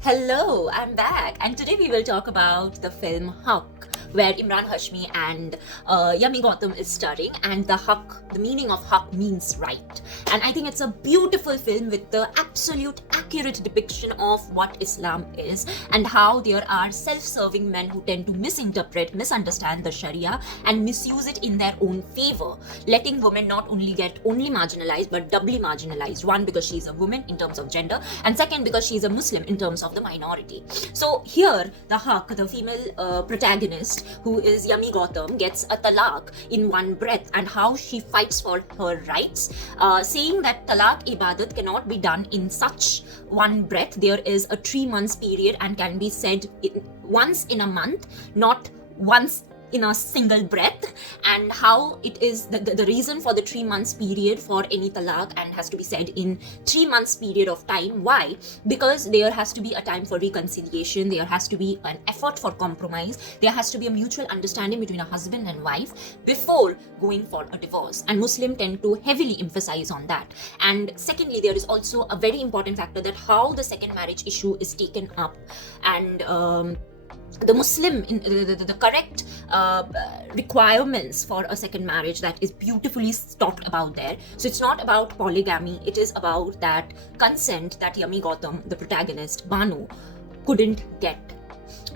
Hello, I'm back, and today we will talk about the film Haq, where Imran, Hashmi, and Yami Gautam is starring. And the meaning of Haq means right. And I think it's a beautiful film with the absolute accurate depiction of what Islam is and how there are self-serving men who tend to misunderstand the Sharia and misuse it in their own favor, letting women not only get marginalized but doubly marginalized. One, because she's a woman in terms of gender, and second, because she's a Muslim in terms of the minority. So here, the Haq, the female protagonist, who is Yami Gautam, gets a talaq in one breath, and how she fights for her rights, saying that talaq ibadat cannot be done in such one breath. There is a 3 months period and can be said once in a month, not once in a single breath, and how it is the reason for the 3 months period for any talaq and has to be said in 3 months period of time. Why? Because there has to be a time for reconciliation, there has to be an effort for compromise, there has to be a mutual understanding between a husband and wife before going for a divorce, and Muslim tend to heavily emphasize on that. And secondly, there is also a very important factor that how the second marriage issue is taken up, and the Muslim, the correct requirements for a second marriage that is beautifully talked about there. So it's not about polygamy, it is about that consent that Yami Gautam, the protagonist, Banu, couldn't get.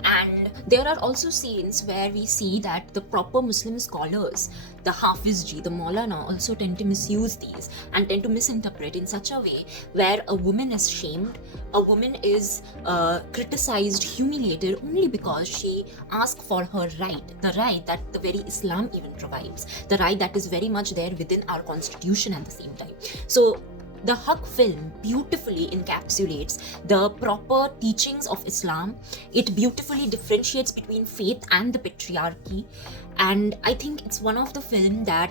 And there are also scenes where we see that the proper Muslim scholars, the Hafizji, the Maulana, also tend to misuse these and tend to misinterpret in such a way where a woman is shamed, a woman is criticized, humiliated only because she asked for her right, the right that the very Islam even provides, the right that is very much there within our constitution at the same time. So the Haq film beautifully encapsulates the proper teachings of Islam. It beautifully differentiates between faith and the patriarchy, and I think it's one of the films that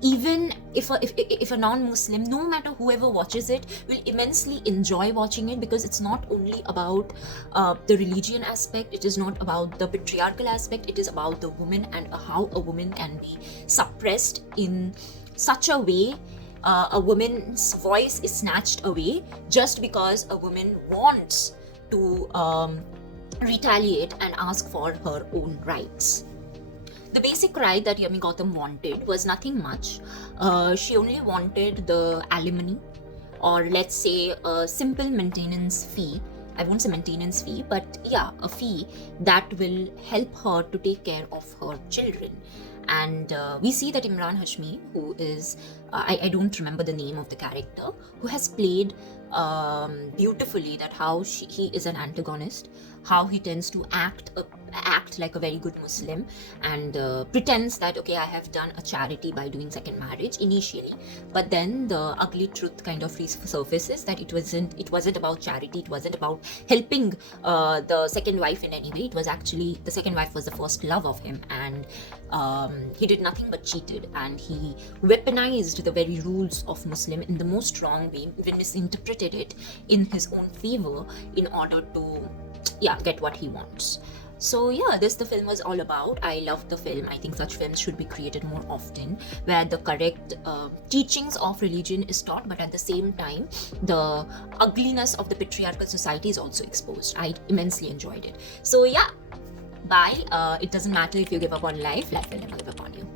even if a non-Muslim, no matter whoever watches it, will immensely enjoy watching it, because it's not only about the religion aspect, it is not about the patriarchal aspect, it is about the woman and how a woman can be suppressed in such a way. A woman's voice is snatched away just because a woman wants to retaliate and ask for her own rights. The basic right that Yami Gautam wanted was nothing much. She only wanted the alimony, or let's say a simple maintenance fee. I won't say maintenance fee, but yeah, a fee that will help her to take care of her children. And we see that Imran Hashmi, who is, I don't remember the name of the character, who has played beautifully that how he is an antagonist, how he tends to act like a very good Muslim, and pretends that, okay, I have done a charity by doing second marriage initially, but then the ugly truth kind of resurfaces that it wasn't about charity, it wasn't about helping the second wife in any way. It was actually, the second wife was the first love of him, and he did nothing but cheated, and he weaponized the very rules of Muslim in the most wrong way, even misinterpreted it in his own favor in order to get what he wants. So this the film was all about. I loved the film. I think such films should be created more often, where the correct teachings of religion is taught, but at the same time the ugliness of the patriarchal society is also exposed. I immensely enjoyed it. So bye. It doesn't matter if you give up on life will never give up on you.